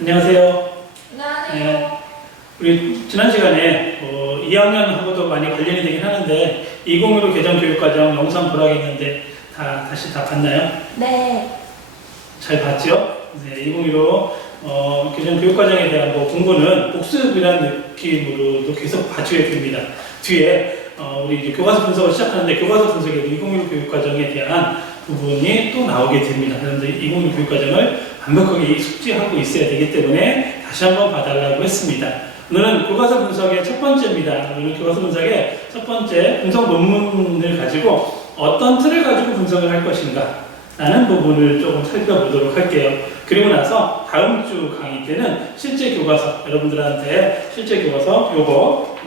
안녕하세요. 안녕하세요. 우리 지난 시간에 2학년하고도 많이 관련이 되긴 하는데 2015 개정교육과정 영상 보라겠는데 다시 다 봤나요? 네. 잘 봤죠? 네, 2015 개정교육과정에 대한 공부는 복습이라는 느낌으로도 계속 봐줘야 됩니다. 뒤에 우리 이제 교과서 분석을 시작하는데 교과서 분석에도 2015 교육과정에 대한 부분이 또 나오게 됩니다. 그런데 2015 교육과정을 완벽하게 숙지하고 있어야 되기 때문에 다시 한번 봐달라고 했습니다. 오늘은 교과서 분석의 첫 번째입니다. 오늘 교과서 분석의 첫 번째 분석 논문을 가지고 어떤 틀을 가지고 분석을 할 것인가 라는 부분을 조금 살펴보도록 할게요. 그리고 나서 다음 주 강의 때는 실제 교과서, 여러분들한테 실제 교과서 요거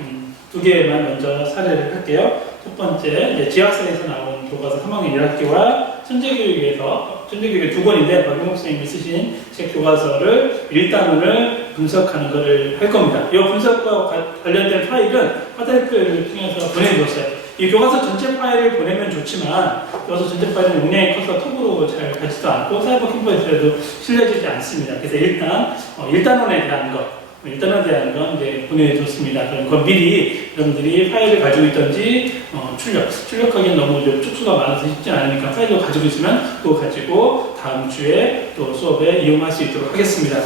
두 개만 먼저 사례를 할게요. 첫 번째, 이제 지학사에서 나온 교과서 3학년 1학기와 천재교육의 두 권인데 박용옥 선생님이 쓰신 책 교과서를 1단원을 분석하는 것을 할 겁니다. 이 분석과 관련된 파일은 화살표를 통해서 보내주었어요. 이 교과서 전체 파일을 보내면 좋지만 교과서 전체 파일은 용량이 커서 톱으로 잘 가지도 않고 사이버 캠퍼스에도 실려지지 않습니다. 그래서 일단 1단원에 대한 것, 일단에 대한 건 이제 보내줬습니다. 그럼 그건 미리 여러분들이 파일을 가지고 있던지 출력하기엔 너무 촉수가 많아서 쉽지 않으니까 파일을 가지고 있으면 그거 가지고 다음 주에 또 수업에 이용할 수 있도록 하겠습니다.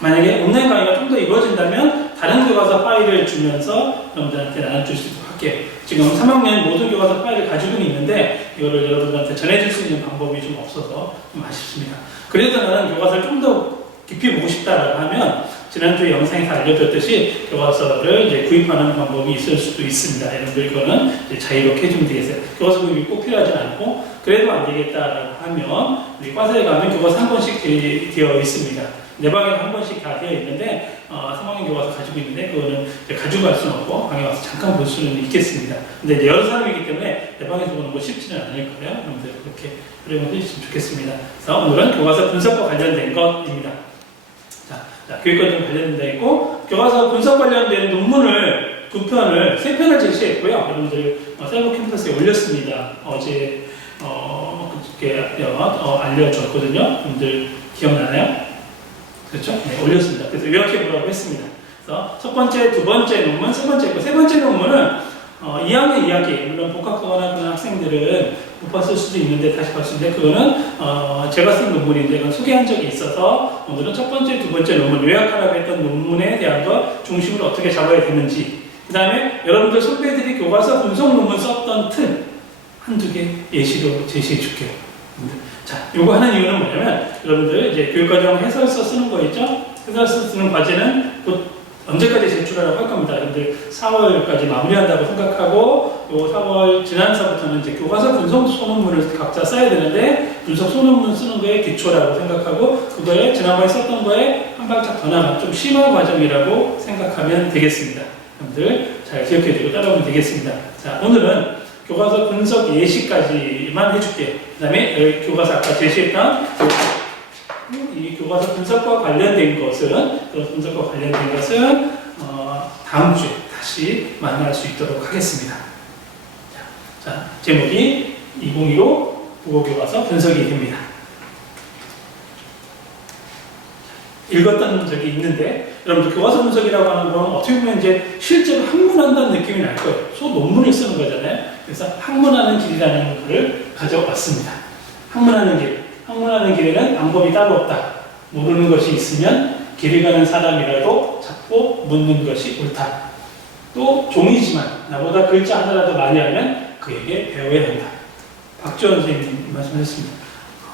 만약에 온라인 강의가 좀 더 이루어진다면 다른 교과서 파일을 주면서 여러분들한테 나눠줄 수 있도록 할게요. 지금 3학년 모든 교과서 파일을 가지고는 있는데 이거를 여러분들한테 전해줄 수 있는 방법이 좀 없어서 좀 아쉽습니다. 그래서 나는 교과서를 좀 더 깊이 보고 싶다라고 하면 지난주에 영상에서 알려줬듯이 교과서를 이제 구입하는 방법이 있을 수도 있습니다. 여러분들 이거는 이제 자유롭게 해주면 되겠어요. 교과서 구입이 꼭 필요하진 않고 그래도 안 되겠다라고 하면 우리 과서에 가면 교과서 한 권씩 되어 있습니다. 내 방에도 한 권씩 다 되어 있는데 3학년 교과서 가지고 있는데 그거는 가지고 갈 수는 없고 방에 와서 잠깐 볼 수는 있겠습니다. 근데 이제 여러 사람이기 때문에 내 방에서 보는 거 쉽지는 않을 거예요. 여러분들 그렇게 활용을 해주시면 좋겠습니다. 그래서 오늘은 교과서 분석과 관련된 것입니다. 자, 교육과 좀 관련돼 있고 교과서 분석 관련된 논문을 세 편을 제시했고요. 여러분들 사이버 캠퍼스에 올렸습니다. 어제 그렇게 알려줬거든요. 여러분들 기억나나요? 그렇죠? 네, 올렸습니다. 그래서 요약해 보라고 했습니다. 그래서 첫 번째, 두 번째 논문, 세 번째 있고 세 번째 논문은 2학년 2학기 물론 복학하거나 그런 학생들은 못 봤을 수도 있는데 다시 봤을 때 그거는 제가 쓴 논문인데 그건 소개한 적이 있어서 오늘은 첫 번째, 두 번째 논문 요약하라고 했던 논문에 대한 것 중심으로 어떻게 잡아야 되는지 그 다음에 여러분들 선배들이 교과서 분석 논문 썼던 틀 한두 개 예시로 제시해 줄게요. 자, 요거 하는 이유는 뭐냐면 여러분들 이제 교육과정 해설서 쓰는 거 있죠? 해설서 쓰는 과제는 곧 언제까지 제출하라고 할 겁니다. 여러분들 4월까지 마무리한다고 생각하고 요 4월 지난사부터는 이제 교과서 분석 소논문을 각자 써야 되는데 분석 소논문 쓰는 거에 기초라고 생각하고 그거에 지난번에 썼던 거에 한 발짝 더 나간 좀 심화 과정이라고 생각하면 되겠습니다. 여러분들 잘 기억해주고 따라오면 되겠습니다. 자, 오늘은 교과서 분석 예시까지만 해줄게요. 그 다음에 교과서 아까 제시했던 이 교과서 분석과 관련된 것은 다음 주에 다시 만날 수 있도록 하겠습니다. 자, 제목이 2015 국어교과서 분석이 됩니다. 읽었던 적이 있는데 여러분들 교과서 분석이라고 하는 건 어떻게 보면 이제 실제로 학문한다는 느낌이 날 거예요. 소논문을 쓰는 거잖아요. 그래서 학문하는 길이라는 것을 가져왔습니다. 학문하는 길에는 방법이 따로 없다. 모르는 것이 있으면 길을 가는 사람이라도 잡고 묻는 것이 옳다. 또 종이지만 나보다 글자 하나라도 많이 하면 그에게 배워야 한다. 박지원 선생님이 말씀하셨습니다.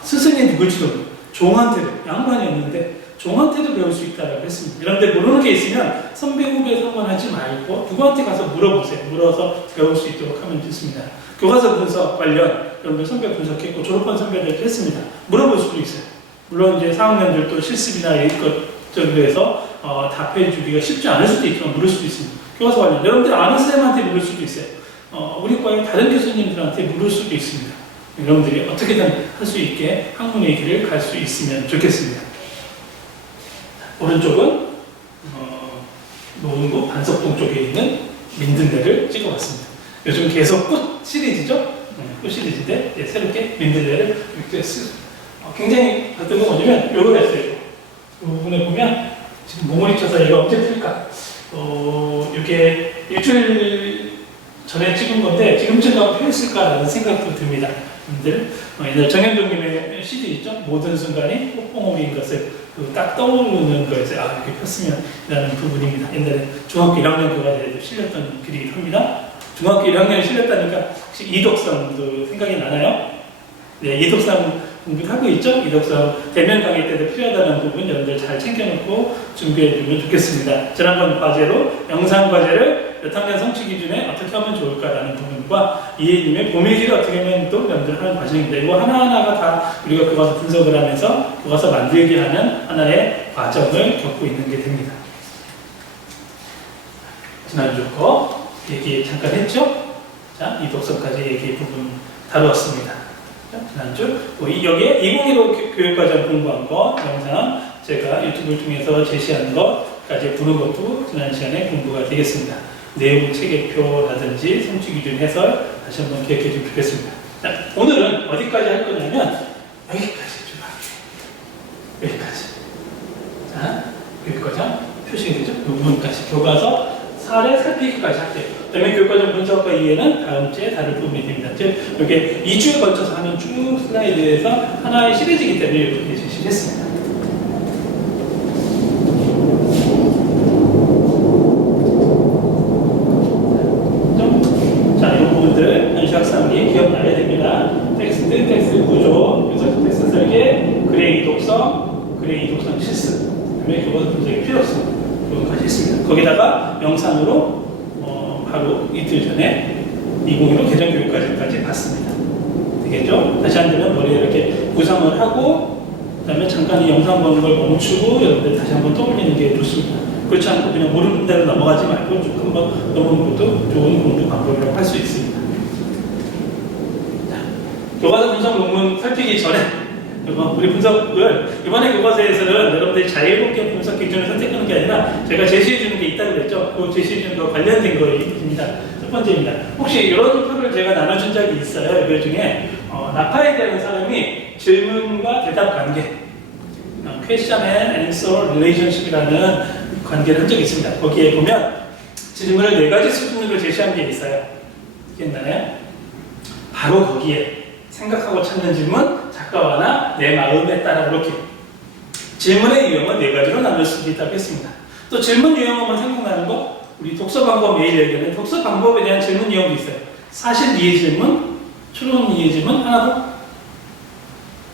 스승이 누굴지도 모르고 종한테도 양반이었는데 종한테도 배울 수 있다고 했습니다. 여러분들 모르는 게 있으면 선배 후배 상관하지 말고 누구한테 가서 물어보세요. 물어서 배울 수 있도록 하면 좋습니다. 교과서 분석 관련 여러분들 선배 분석했고 졸업한 선배들도 했습니다. 물어볼 수도 있어요. 물론 이제 4학년들도 실습이나 이것 정도에서 답해 주기가 쉽지 않을 수도 있지만 물을 수도 있습니다. 교과서 관련 여러분들 아는 선생님한테 물을 수도 있어요. 우리 과의 다른 교수님들한테 물을 수도 있습니다. 여러분들이 어떻게든 할 수 있게 학문의 길을 갈 수 있으면 좋겠습니다. 오른쪽은 노은구 반석동 쪽에 있는 민들레를 찍어봤습니다. 요즘 계속 꽃 시리즈죠? 꽃 시리즈인데 새롭게 민들레를 이렇게 굉장히 어떤 건 뭐냐면 요걸 했어요. 부분에 보면 지금 몸을 잊혀서 얘가 언제 풀까? 이렇게 일주일 전에 찍은 건데 지금쯤 가면 펴있을까라는 생각도 듭니다. 여러분들 옛날 정현종님의 CD 있죠? 모든 순간이 꽃봉오리인 것을 딱 떠오르는 거에서 이렇게 폈으면 라는 부분입니다. 옛날에 중학교 1학년 교과서에도 실렸던 글이기도 합니다. 중학교 1학년에 실렸다니까 혹시 이독성도 생각이 나나요? 네, 이독성 공부하고 있죠? 이독성 대면 강의 때도 필요하다는 부분 여러분들 잘 챙겨놓고 준비해주면 좋겠습니다. 지난번 과제로 영상 과제를 몇 학년 성취 기준에 어떻게 하면 좋을까라는 부분과 이해님의 보밀기를 어떻게 하면 또 여러분들 하는 과정입니다. 이거 하나하나가 다 우리가 교과서 분석을 하면서 교과서 만들게 하는 하나의 과정을 겪고 있는 게 됩니다. 지난주 거 얘기 잠깐 했죠? 자, 이독성까지 얘기 부분 다루었습니다. 지난주 여기에 2015 교육과정 공부한 거 영상 제가 유튜브를 통해서 제시한 것까지 보는 것도 지난 시간에 공부가 되겠습니다. 내용 체계표라든지 성취기준 해설 다시 한번 기억해 주면 좋겠습니다. 자, 오늘은 어디까지 할 거냐면 여기까지 좀 할게요. 여기까지. 자, 교육과정 표시가 되죠? 이 부분까지 교과서 사례 살피기까지 할게요. 그다음에 교육과정 분석과 이해는 다음 주에 다룰 부분이 됩니다. 즉, 이렇게 2주에 걸쳐서 하는 쭉 슬라이드에서 하나의 시리즈이기 때문에 이렇게 제시를 했습니다. 자, 이 부분들 현시학상기 기억나야 됩니다. 텍스트 구조, 분석 텍스트 설계, 글의 이독성, 글의 이독성 실습, 그다음에 교과서 분석의 필요성. 까지 했습니다. 거기다가 영상으로 바로 이틀 전에 2015 개정교육과정까지 봤습니다. 되겠죠? 다시 한번 머리에 이렇게 구상을 하고 그 다음에 잠깐 이 영상 보는 걸 멈추고 여러분들 다시 한번 떠올리는 게 좋습니다. 그렇지 않고 그냥 모르는 대로 넘어가지 말고 쭉 한번 넘어오는 것도 좋은 공부 방법이라고 할 수 있습니다. 자, 교과서 분석 논문 살피기 전에 우리 분석을 이번에 교과서에서는 여러분들이 자유롭게 분석 기준을 선택하는 게 아니라 제가 제시해 주는 게 있다고 그랬죠. 그 제시해 주는 거 관련된 거입니다. 첫 번째입니다. 혹시 이런 표를 제가 나눠준 적이 있어요. 그 중에 라파엘이라는 사람이 질문과 대답 관계, question and answer relationship이라는 관계를 한 적이 있습니다. 거기에 보면 질문을 4가지 수준으로 제시한 게 있어요. 기억나나요? 바로 거기에 생각하고 찾는 질문, 작가와나 내 마음에 따라 이렇게 질문의 유형은 4가지로 나눌 수 있다고 했습니다. 또 질문 유형만 생각나는 거 우리 독서 방법 매일 얘기하는 독서 방법에 대한 질문 유형도 있어요. 사실 이해 질문, 추론 이해 질문 하나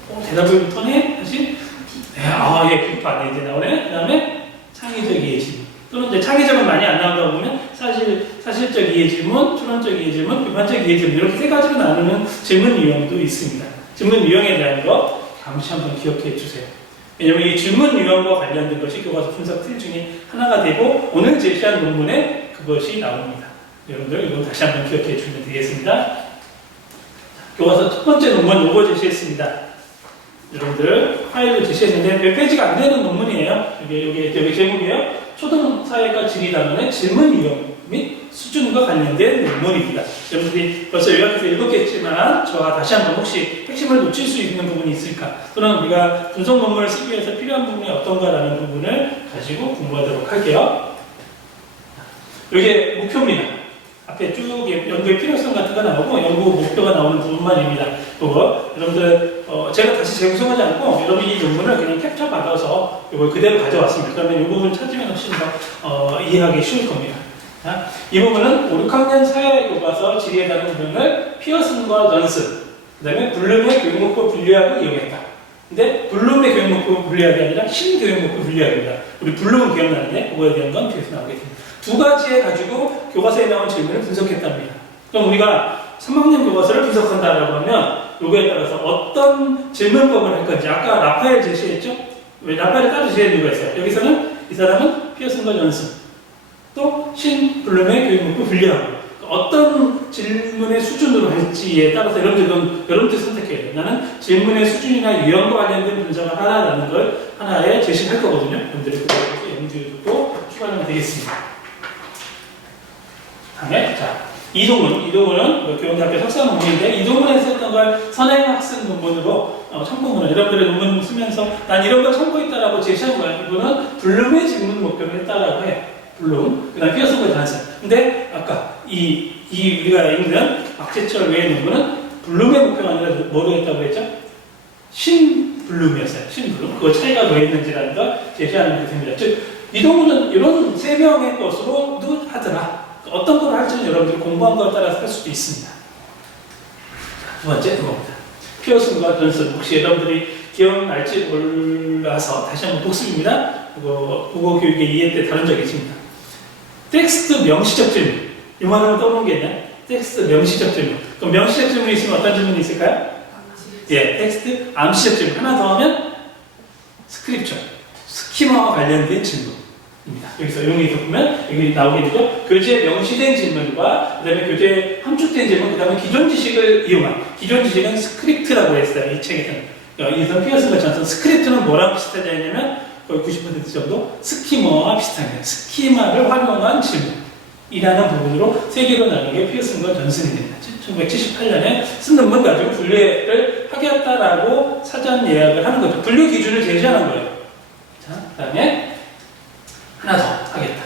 더 대답을 부터네 다시 비법 안에 이제 나오네. 그 다음에 창의적 이해 질문 또는 이제 창의적은 많이 안 나온다고 보면 사실적 이해 질문, 추론적 이해 질문, 비판적 이해 질문 이렇게 3가지로 나누는 질문 유형도 있습니다. 질문 유형에 대한 거 잠시 한번 기억해 주세요. 왜냐하면 이 질문 유형과 관련된 것이 교과서 분석 틀 중에 하나가 되고 오늘 제시한 논문에 그것이 나옵니다. 여러분들 이거 다시 한번 기억해 주면 되겠습니다. 교과서 첫 번째 논문 요거 제시했습니다. 여러분들 파일을 제시했는데 몇 페이지가 안 되는 논문이에요. 여기 제목이에요. 초등사회과 지리단원의 질문 유형 및 수준과 관련된 논문입니다. 여러분들이 벌써 요약해서 읽었겠지만 저와 다시 한번 혹시 핵심을 놓칠 수 있는 부분이 있을까 또는 우리가 분석 논문을 쓰기 위해서 필요한 부분이 어떤가라는 부분을 가지고 공부하도록 할게요. 이게 목표입니다. 앞에 쭉 연구의 필요성 같은 거 나오고 연구 목표가 나오는 부분만입니다. 그거 여러분들 제가 다시 재구성하지 않고 여러분이 이 논문을 그냥 캡처 받아서 이걸 그대로 가져왔습니다. 그러면 이 부분 찾으면 훨씬 더 이해하기 쉬울 겁니다. 자, 이 부분은 5, 6학년 사회교과서 지리에 대한 부분을 피어슨과 존슨 그 다음에 블룸의 교육목표 분류학을 이용했다. 근데 블룸의 교육목표 분류학이 아니라 신교육목표 분류학입니다. 우리 블룸은 기억나는데 그거에 대한 건 뒤에서 나오게 됩니다. 2가지에 가지고 교과서에 나온 질문을 분석했답니다. 그럼 우리가 3학년 교과서를 분석한다라고 하면 요거에 따라서 어떤 질문법을 할 건지 아까 라파엘 제시했죠? 왜 라파엘을 따로 제시한 이유가 있어요. 여기서는 이 사람은 피어슨과 존슨 또 블룸의 교육목표 분류학 어떤 질문의 수준으로 할지에 따라서 여러분들 선택해야 돼요. 나는 질문의 수준이나 유형과 관련된 분석을 하라는 걸 하나에 제시할 거거든요. 여러분들이 그걸 염두에 두고 추가하면 되겠습니다. 다음에 이동문은 교원대학교 석사 논문인데 이동문에서 했던 걸 선행학습 논문으로 참고문헌, 여러분들의 논문 쓰면서 난 이런 걸 참고했다라고 제시한 거야. 이거는 블룸의 질문 목표를 했다라고 해. 블룸. 그 다음 피어슨과 잔슨. 근데 아까 이 우리가 읽는 박재철 외의 논문은 블룸의 목표가 아니라 뭐로 했다고 했죠? 신블룸이었어요. 신블룸. 그 차이가 왜 있는지라는 걸 제시하는 게 됩니다. 즉, 이동훈은 이런 세 명의 것으로도 하더라. 어떤 걸 할지는 여러분들이 공부한 거에 따라서 할 수도 있습니다. 두 번째 그겁니다. 피어슨과 존슨. 혹시 여러분들이 기억날지 몰라서 다시 한번 복습입니다. 국어 교육의 이해 때 다룬 적이 있습니다. 텍스트 명시적 질문. 이 말하면 떠오르는 게 있냐? 텍스트 명시적 질문. 그럼 명시적 질문이 있으면 어떤 질문이 있을까요? 예, 텍스트 암시적 질문. 하나 더 하면 스크립처. 스키마와 관련된 질문입니다. 여기서 용어에서 보면 여기 나오게 되죠. 교재에 명시된 질문과 그 다음에 교재에 함축된 질문, 그 다음에 기존 지식을 이용한 기존 지식은 스크립트라고 했어요. 이 책에서는. 이선 피어슨과 존슨 스크립트는 뭐랑 비슷하지 않냐면 거의 90% 정도 스키마와 비슷합니다. 스키마를 활용한 질문이라는 부분으로 세 개로 나눈 게 피어슨과 존슨이 됩니다. 1978년에 쓴 논문 가지고 분류를 하겠다라고 사전 예약을 하는 거죠. 분류 기준을 제시하는 거예요. 자, 그 다음에 하나 더 하겠다.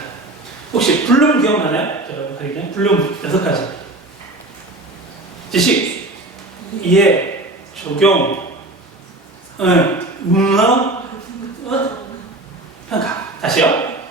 혹시 블룸 기억나나요? 제가 가기 전에 블룸 6가지. 지식, 이해, 적용, 평가. 다시요.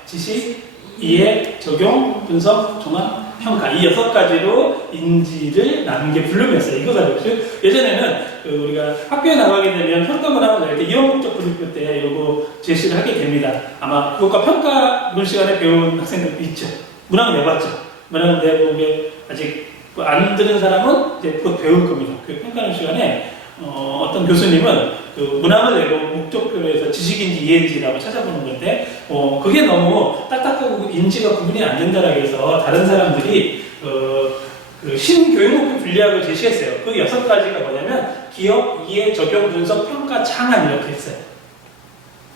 지식, 이해, 적용, 분석, 종합, 평가. 이 6가지로 인지를 나눈 게 블룸이었어요. 이거 가지고. 예전에는 우리가 학교에 나가게 되면 평가문항을 낼 때 이원목적 분류표 때 이거 제시를 하게 됩니다. 아마 그것과 평가문 시간에 배운 학생들도 있죠. 문항 내봤죠. 문항 내보게 아직 안 들은 사람은 이제 곧 배울 겁니다. 그 평가문 시간에 어떤 교수님은 그 문항을 내고 목적표에서 지식인지 이해인지라고 찾아보는 건데 그게 너무 딱딱하고 인지가 구분이 안 된다라고 해서 다른 사람들이 그 신교육목표 분리학을 제시했어요. 그 6가지가 뭐냐면 기억, 이해, 적용, 분석, 평가, 창안 이렇게 했어요.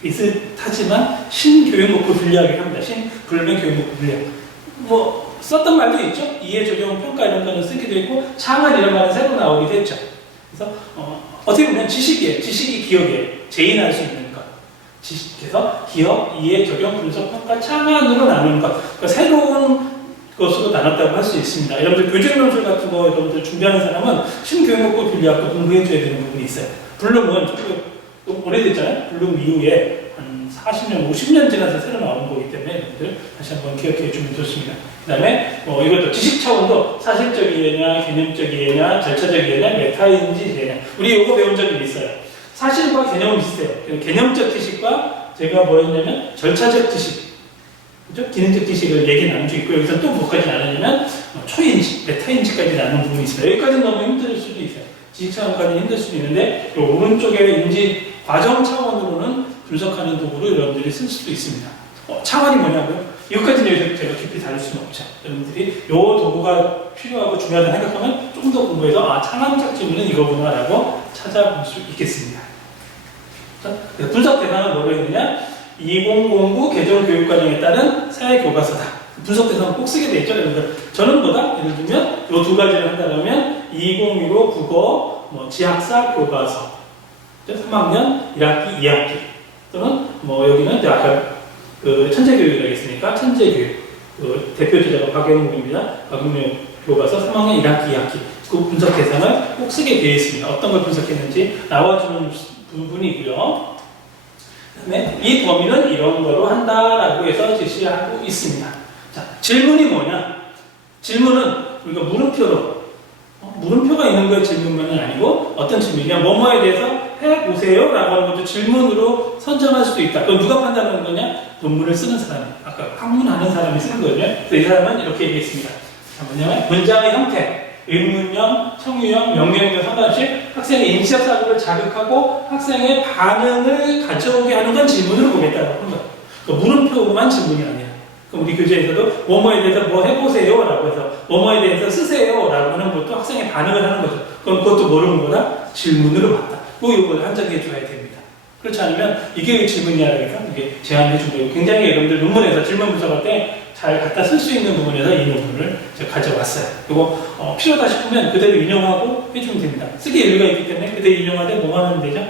비슷하지만 신교육목표 분리학이라고 합니다. 신불명 교육목표 분리학. 뭐 썼던 말도 있죠. 이해, 적용, 평가 이런 거는 쓰기도 있고 창안 이런 말은 새로 나오기도 했죠. 그래서 어떻게 보면 지식이에요. 지식이 기억이에요. 재인할 수 있는 것. 지식에서 기억, 이해, 적용, 분석, 평가, 창안으로 나누는 것. 그러니까 새로운 것으로 나눴다고 할 수 있습니다. 여러분들 교재논술 같은 거 여러분들 준비하는 사람은 신교육목표 분리학도 공부해줘야 되는 부분이 있어요. 블룸은 좀 오래됐잖아요. 블룸 이후에 한 40년, 50년 지나서 새로 나오는 거기 때문에 여러분들 다시 한번 기억해 주면 좋습니다. 그 다음에 이것도 지식 차원도 사실적 이해냐, 개념적 이해냐, 절차적 이해냐, 메타인지 이해냐. 우리 이거 배운 적이 있어요. 사실과 개념은 비슷해요. 개념적 지식과 제가 뭐였냐면 절차적 지식. 그죠? 기능적 지식을 얘기 나눌 수 있고, 여기서 또 뭐까지 나누냐면, 초인지, 메타인지까지 나누는 부분이 있습니다. 여기까지는 너무 힘들 수도 있어요. 지식 차원까지 힘들 수도 있는데, 이 오른쪽에 인지 과정 차원으로는 분석하는 도구로 여러분들이 쓸 수도 있습니다. 차원이 뭐냐고요? 이것까지는 여기서 제가 깊이 다룰 수는 없죠. 여러분들이 이 도구가 필요하고 중요하다고 생각하면 좀 더 공부해서, 창함적 질문은 이거구나라고 찾아볼 수 있겠습니다. 자, 분석 대상은 뭐로 했느냐? 2009 개정 교육과정에 따른 새 교과서다. 분석 대상은 꼭 쓰게 돼 있죠. 여러분들. 저는 예를 들면 이 2가지를 한다면 2015 국어 지학사 교과서 3학년 1학기 2학기 또는 여기는 이제 아까 그 천재교육이라고 했으니까 천재교육 대표 제자가 박영욱입니다. 박영욱 교과서 3학년 1학기 2학기 그 분석 대상을 꼭 쓰게 되어 있습니다. 어떤 걸 분석했는지 나와주는 부분이고요. 그다음에 이 범위는 이런 거로 한다라고 해서 제시하고 있습니다. 자, 질문이 뭐냐? 질문은 우리가 물음표로 물음표가 있는 거에 질문만은 아니고 어떤 질문이냐? 뭐뭐에 대해서 해보세요 라고 하는 것도 질문으로 선정할 수도 있다. 그건 누가 판단하는 거냐? 논문을 쓰는 사람이 아까 학문하는 사람이 쓰는 거거든요. 그래서 이 사람은 이렇게 얘기했습니다. 자, 뭐냐면 문장의 형태 의문형, 청유형, 명령형 상관없이 학생의 인지적 사고를 자극하고 학생의 반응을 가져오게 하는 건 질문으로 보겠다고 하는 거예요. 그러니까 물음표만 질문이 아니야. 그럼 우리 교재에서도 뭐뭐에 대해서 뭐 해보세요 라고 해서 뭐뭐에 대해서 쓰세요 라고 하는 것도 학생의 반응을 하는 거죠. 그럼 그것도 뭐로 본 거다? 질문으로 봤다. 이걸 한정해 줘야 됩니다. 그렇지 않으면 이게 왜 질문이야라니까 이게 제안해 준 거고 굉장히 여러분들 논문에서 질문 분석할 때 잘 갖다 쓸 수 있는 부분에서 이 논문을 제가 가져왔어요. 그리고 필요하다 싶으면 그대로 인용하고 해주면 됩니다. 쓰기 여유가 있기 때문에 그대로 인용하되 뭐 하면 되죠?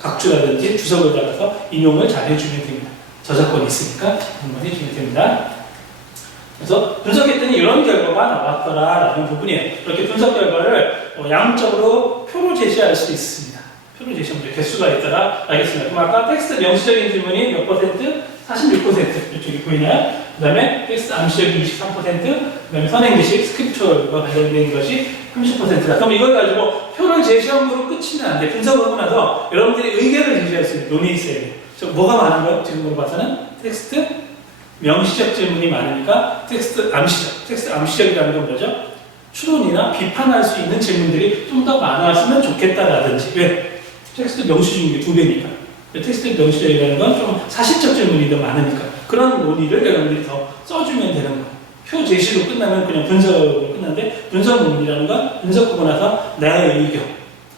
각주라든지 주석을 달아서 인용을 잘 해주면 됩니다. 저작권이 있으니까 한번 해주면 됩니다. 그래서 분석했더니 이런 결과가 나왔더라라는 부분이에요. 이렇게 분석 결과를 양적으로 표로 제시할 수 있습니다. 표로 제시하면 돼요. 개수가 있더라. 알겠습니다. 그럼 아까 텍스트 명시적인 질문이 몇 퍼센트? 46% 이쪽이 보이나요? 그 다음에 텍스트 암시적이 23%, 그 다음에 선행지식, 스크립처와 관련된 것이 30%다. 그럼 이걸 가지고 표를 제시한 거로 끝이면 안 돼. 분석하고 나서 여러분들이 의견을 제시할 수 있는 논의 있어야 돼요. 뭐가 많은 거예요? 지금으로 봐서는 텍스트 명시적 질문이 많으니까 텍스트 암시적. 텍스트 암시적이라는 건 뭐죠? 추론이나 비판할 수 있는 질문들이 좀 더 많았으면 좋겠다라든지. 왜? 텍스트 명시 중에 2배니까. 텍스트 명시적이라는 건 좀 사실적 질문이 더 많으니까. 그런 논의를 여러분들이 더 써주면 되는 거예요. 표 제시로 끝나면 그냥 분석으로 끝나는데 분석 논의라는 건 분석하고 나서 나의 의견,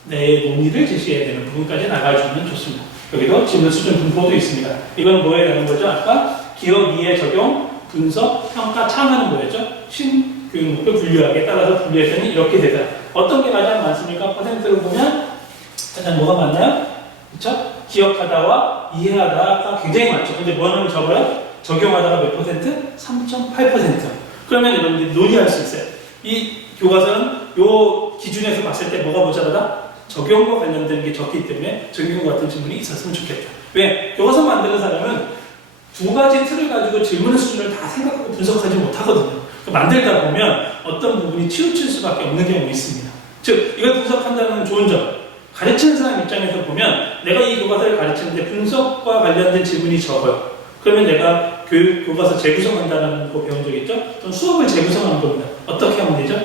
내 논의를 제시해야 되는 부분까지 나가주면 좋습니다. 여기도 질문 수준 분포도 있습니다. 이건 뭐에 대한 거죠? 아까 기억 이해 적용, 분석, 평가, 참하는 거였죠? 교육 목표 분류하기에 따라서 분류했더니 이렇게 되다. 어떤 게 가장 많습니까? 퍼센트로 보면 가장 뭐가 많나요? 그렇죠? 기억하다와 이해하다가 굉장히 많죠. 근데 뭐는 적어요? 적용하다가 몇 퍼센트? 3.8%. 그러면 여러분들이 논의할 수 있어요. 이 교과서는 이 기준에서 봤을 때 뭐가 모자라다? 적용과 관련된 게 적기 때문에 적용과 같은 질문이 있었으면 좋겠다. 왜? 교과서 만드는 사람은 두 가지 틀을 가지고 질문의 수준을 다 생각하고 분석하지 못하거든요. 만들다 보면 어떤 부분이 치우칠 수밖에 없는 경우가 있습니다. 즉, 이걸 분석한다는 좋은 점. 가르치는 사람 입장에서 보면 내가 이 교과서를 가르치는데 분석과 관련된 질문이 적어요. 그러면 내가 교과서 재구성한다는 거 배운 적 있죠? 좀 수업을 재구성하는 겁니다. 어떻게 하면 되죠?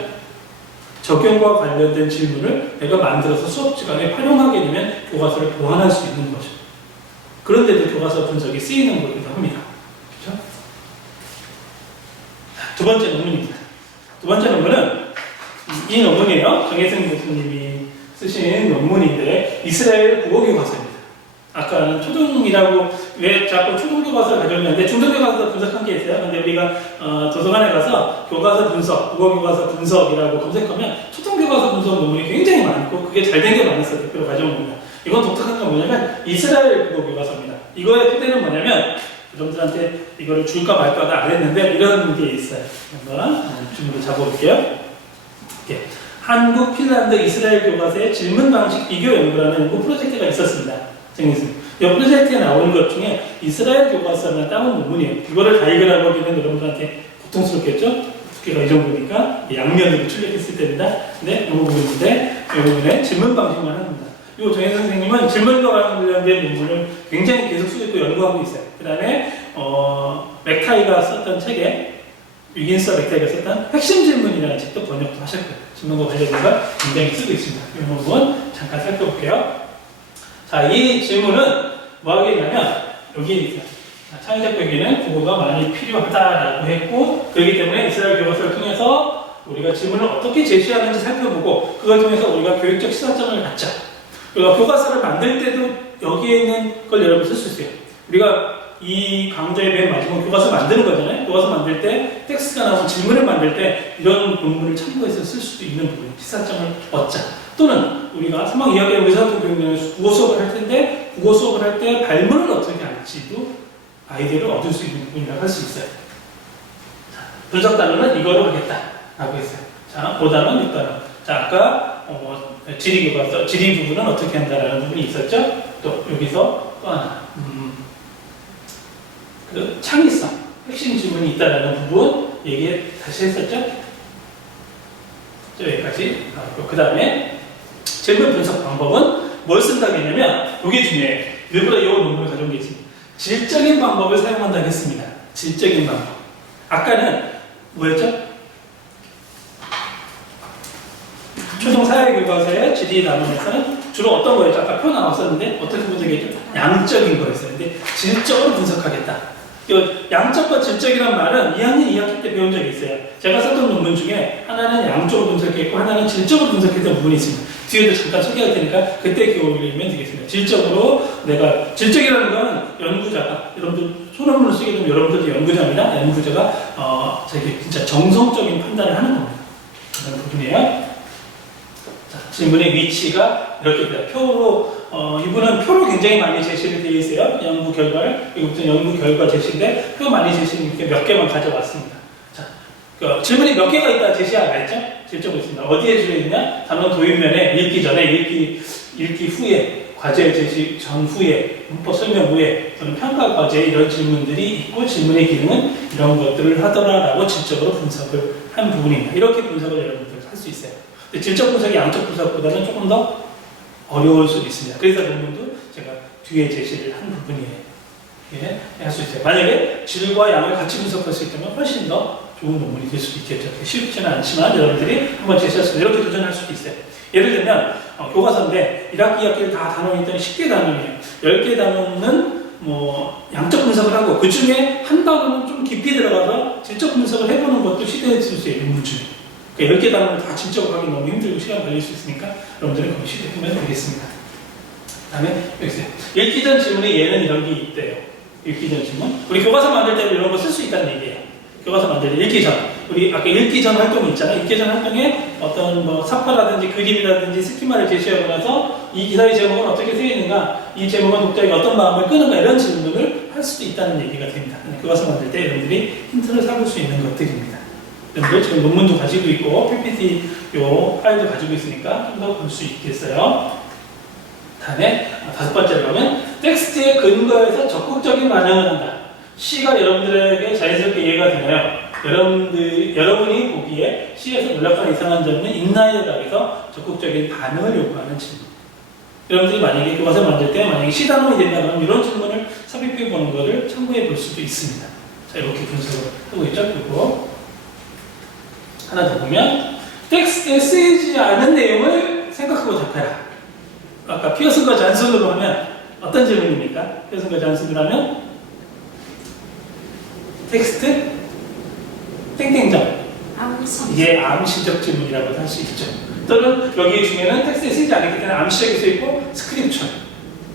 적용과 관련된 질문을 내가 만들어서 수업 시간에 활용하게 되면 교과서를 보완할 수 있는 거죠. 그런데도 교과서 분석이 쓰이는 거기도 합니다. 그렇죠? 두 번째 논문입니다. 두 번째 논문은 이 논문이에요. 정혜승 교수님이 쓰신 논문인데 이스라엘 국어교과서입니다. 아까는 초등이라고 왜 자꾸 초등교과서를 가져오는데 중등교과서 분석한 게 있어요. 근데 우리가 도서관에 가서 교과서 분석, 국어교과서 분석이라고 검색하면 초등교과서 분석 논문이 굉장히 많고 그게 잘 된 게 많아서 대표로 가져온 겁니다. 이건 독특한 건 뭐냐면 이스라엘 국어교과서입니다. 이거의 토대는 뭐냐면 여러분들한테 이거를 줄까 말까 안 했는데 이런 게 있어요. 한번 준비를 잡아볼게요. 이렇게. 한국, 핀란드, 이스라엘 교과서의 질문 방식 비교 연구라는 연구 프로젝트가 있었습니다. 정했습니다. 이 프로젝트에 나오는 것 중에 이스라엘 교과서는 따온 논문이에요. 이거를 다 읽으라고 하기는 여러분들한테 고통스럽겠죠? 두께가 이 정도니까 양면으로 출력했을 때입니다. 근데 이 부분인데 이 부분에 질문 방식만 합니다. 이 정혜 선생님은 질문과 관련된 논문을 굉장히 계속 쓰고 연구하고 있어요. 그 다음에 맥타이가 썼던 책에 위긴스와 맥타이가 썼던 핵심 질문이라는 책도 번역도 하셨고요. 질문과 관련된 걸 굉장히 쓰고 있습니다. 이 부분 잠깐 살펴볼게요. 자, 이 질문은 뭐 하겠냐면 여기 있어요. 창의적 배기는 국어가 많이 필요하다라고 했고 그렇기 때문에 이스라엘 교과서를 통해서 우리가 질문을 어떻게 제시하는지 살펴보고 그걸 통해서 우리가 교육적 시사점을 갖자. 그리고 교과서를 만들 때도 여기에 있는 걸 여러분 쓸 수 있어요. 우리가 이 강좌의 맨 마지막 교과서 만드는 거잖아요. 교과서 만들 때 텍스트가 나오면 질문을 만들 때 이런 논문을 참고해서 쓸 수도 있는 부분, 시사점을 얻자. 또는 우리가 3학 2학년 의사소통교육에서 국어 수업을 할 텐데 국어 수업을 할 때 발문을 어떻게 할지도 아이디어를 얻을 수 있는 부분이라고 할 수 있어요. 자, 분석 단어는 이거로 하겠다라고 했어요. 자, 5단원, 6단원. 자, 아까 지리 교과서, 지리 부분은 어떻게 한다라는 부분이 있었죠. 또 여기서 또 하나. 그 창의성, 핵심 질문이 있다라는 부분 얘기 다시 했었죠? 여기까지. 그 다음에 질문 분석 방법은 뭘 쓴다고 했냐면 이게 중요해요. 일부러 이 논문을 가져온 게 있습니다. 질적인 방법을 사용한다고 했습니다. 질적인 방법. 아까는 뭐였죠? 초등 사회교과서의 지리 단원에서는 주로 어떤 거였죠? 아까 표 나왔었는데 어떻게 분석했죠? 양적인 거였어요. 근데 질적으로 분석하겠다. 양적과 질적이라는 말은 2학년 2학기 때 배운 적이 있어요. 제가 썼던 논문 중에 하나는 양적으로 분석했고 하나는 질적으로 분석했던 부분이 있습니다. 뒤에도 잠깐 소개할 테니까 그때 기억하면 되겠습니다. 질적이라는 건 연구자가, 여러분들 소논문을 쓰게 되면 여러분들도 연구자입니다. 연구자가 자기 진짜 정성적인 판단을 하는 겁니다. 그런 부분이에요. 자, 질문의 위치가 이렇게 돼요. 표로, 이분은 표로 굉장히 많이 제시를 되어 있어요. 연구 결과를. 이것부터 연구 결과 제시인데, 표 많이 제시는 이렇게 몇 개만 가져왔습니다. 자, 질문이 몇 개가 있다 제시하라 했죠? 질적으로 있습니다. 어디에 주어있냐? 단원 도입면에 읽기 전에, 읽기 후에, 과제 제시 전후에, 문법 설명 후에, 또는 평가 과제에 이런 질문들이 있고, 질문의 기능은 이런 것들을 하더라라고 질적으로 분석을 한 부분입니다. 이렇게 분석을 여러분들 할 수 있어요. 근데 질적 분석이 양적 분석보다는 조금 더 어려울 수도 있습니다. 그래서 논문도 제가 뒤에 제시를 한 부분이에요. 예, 할 수 있어요. 만약에 질과 양을 같이 분석할 수 있다면 훨씬 더 좋은 논문이 될 수도 있겠죠. 쉽지는 않지만 여러분들이 한번 제시할 수 있어요. 이렇게 도전할 수도 있어요. 예를 들면 교과서인데 1학기, 2학기를 다 단원이 있더니 10개 단원이에요. 10개 단원은 양적 분석을 하고 그 중에 한 단원은 좀 깊이 들어가서 질적 분석을 해보는 것도 시도해 줄 수 있는 논문 중에. 10개 단원을 다 질적으로 하기 너무 힘들고 시간 걸릴 수 있으니까 여러분들은 그거 시도해보면 되겠습니다. 그 다음에 여기 있어요. 읽기 전 질문에 얘는 이런 게 있대요. 읽기 전 질문. 우리 교과서 만들 때 이런 거 쓸 수 있다는 얘기예요. 교과서 만들 때 읽기 전. 우리 아까 읽기 전 활동이 있잖아요. 읽기 전 활동에 어떤 사파라든지 그림이라든지 스키마를 제시하고 나서 이 기사의 제목은 어떻게 쓰여 있는가, 이 제목은 독자에게 어떤 마음을 끄는가 이런 질문을 할 수도 있다는 얘기가 됩니다. 교과서 만들 때 여러분들이 힌트를 삼을 수 있는 것들입니다. 여러분들 지금 논문도 가지고 있고 PPT 요 파일도 가지고 있으니까 좀 더 볼 수 있겠어요. 다음에 5번째로 가면 텍스트의 근거에서 적극적인 반응을 한다. C가 여러분들에게 자연스럽게 이해가 되나요? 여러분이 보기에 C에서 놀랍거나 이상한 점은 있나요에 해서 적극적인 반응을 요구하는 질문. 여러분들이 만약에 교과서 만들 때 만약에 C 단원이 된다면 이런 질문을 삽입해 보는 것을 참고해 볼 수도 있습니다. 자, 이렇게 분석을 하고 있죠. 그리고 하나 더 보면 텍스트에 쓰이지 않은 내용을 생각하고 답해라. 아까 피어슨과 잔슨으로 하면 어떤 질문입니까? 피어슨과 잔슨으로 하면 텍스트 땡땡점. 이게 암시적 질문이라고도 할 수 있죠. 또는 여기 중에는 텍스트에 쓰이지 않기 때문에 암시적이 쓰여있고 스크립처,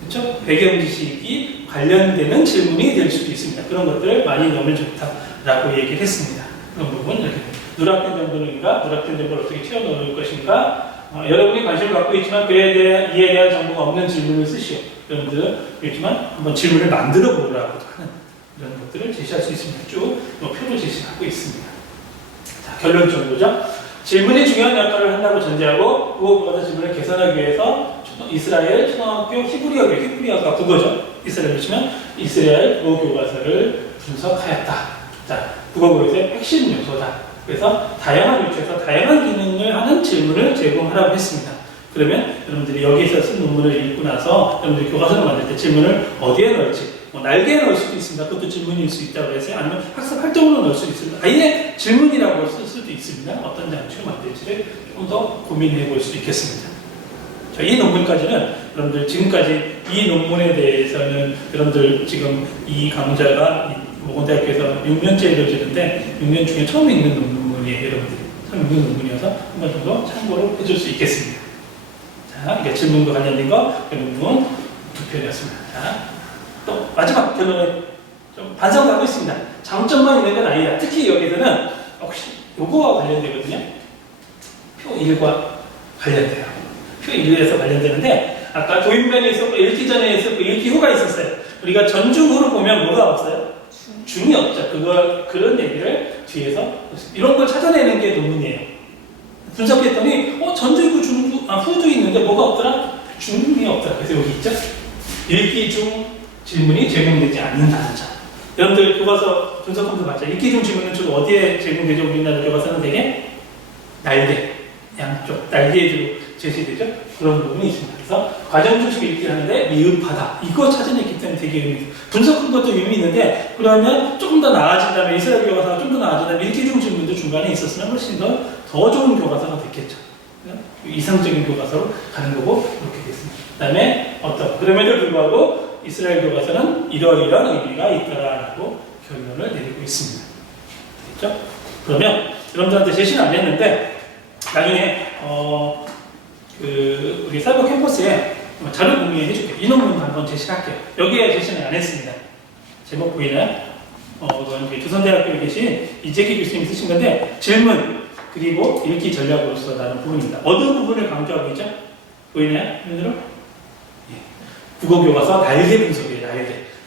그렇죠? 배경 지식이 관련되는 질문이 될 수도 있습니다. 그런 것들을 많이 넣으면 좋다라고 얘기를 했습니다. 그런 부분 이렇게 누락된 정보는가, 누락된 정보를 어떻게 채워 넣을 것인가. 여러분이 관심을 갖고 있지만 이에 대한 정보가 없는 질문을 쓰시오. 여러분들은 그렇지만 한번 질문을 만들어 보라고도 하는 이런 것들을 제시할 수 있습니다. 쭉 표로 제시하고 있습니다. 자, 결론 정도죠. 질문이 중요한 역할을 한다고 전제하고 국어교과서 질문을 개선하기 위해서 이스라엘 초등학교 히브리어가 국어죠. 이스라엘을 치면 이스라엘 국어교과서를 분석하였다. 자, 국어교과서의 핵심 요소다. 그래서 다양한 위치에서 다양한 기능을 하는 질문을 제공하라고 했습니다. 그러면 여러분들이 여기서 쓴 논문을 읽고 나서 여러분들이 교과서를 만들 때 질문을 어디에 넣을지, 날개에 넣을 수도 있습니다. 그것도 질문일 수 있다고 해서 아니면 학습 활동으로 넣을 수도 있습니다. 아예 질문이라고 쓸 수도 있습니다. 어떤 장치를 만들지를 좀 더 고민해 볼 수 있겠습니다. 자, 이 논문까지는 여러분들 지금까지 이 논문에 대해서는 여러분들 지금 이 강좌가 모건대학교에서 6년째 이루어지는데 6년 중에 처음 읽는 논문이에요. 여러분들이 처음 읽는 논문이어서 한 번 정도 참고로 해줄 수 있겠습니다. 자, 이게 질문과 관련된 거 논문 2편이었습니다. 자, 또 마지막 결론에 좀 반성도 하고 있습니다. 장점만 있는 건 아니에요. 특히 여기서는 혹시 요거와 관련되거든요. 표 1과 관련돼요. 표 1에서 관련되는데 아까 도입면에 있었고 읽기 전에 있었고 읽기 후가 있었어요. 우리가 전중후로 보면 뭐가 없어요? 중이 없죠. 그런 얘기를 뒤에서 이런 걸 찾아내는 게 논문이에요. 분석했더니 전주 있고 후도 있는데 뭐가 없더라? 중이 없더라. 그래서 여기 있죠. 읽기 중 질문이 제공되지 않는 단자. 여러분들 교과서 분석하면서 봤죠. 읽기 중 질문은 주로 어디에 제공되죠? 우리나라 교과서는 되게 날개, 양쪽 날개에 주로 제시되죠. 그런 부분이 있습니다. 그래서 과정 중식 읽기를 하는데 미흡하다. 이거 찾아냈기 때문에 되게 의미 있어요. 분석한 것도 의미 있는데 그러면 조금 더 나아진다면 이스라엘 교과서가 좀 더 나아진다면 읽기 중 질문도 중간에 있었으면 훨씬 더 좋은 교과서가 됐겠죠. 이상적인 교과서로 가는 거고 그렇게 됐습니다. 그 다음에 그럼에도 불구하고 이스라엘 교과서는 이러이러한 의미가 있더라라고 결론을 내리고 있습니다. 됐죠? 그러면 여러분들한테 제시는 안 했는데 나중에 우리 사이버 캠퍼스에 자료 공유해 줄게요. 이 논문 한번 제시할게요. 여기에 제시는 안 했습니다. 제목 보이나요? 이건 조선대학교에 계신 이재기 교수님이 쓰신 건데 질문 그리고 읽기 전략으로서 나는 부분입니다. 어떤 부분을 강조하고 있죠? 보이나요? 눈으로? 예. 국어교과서 날개 분석이에요.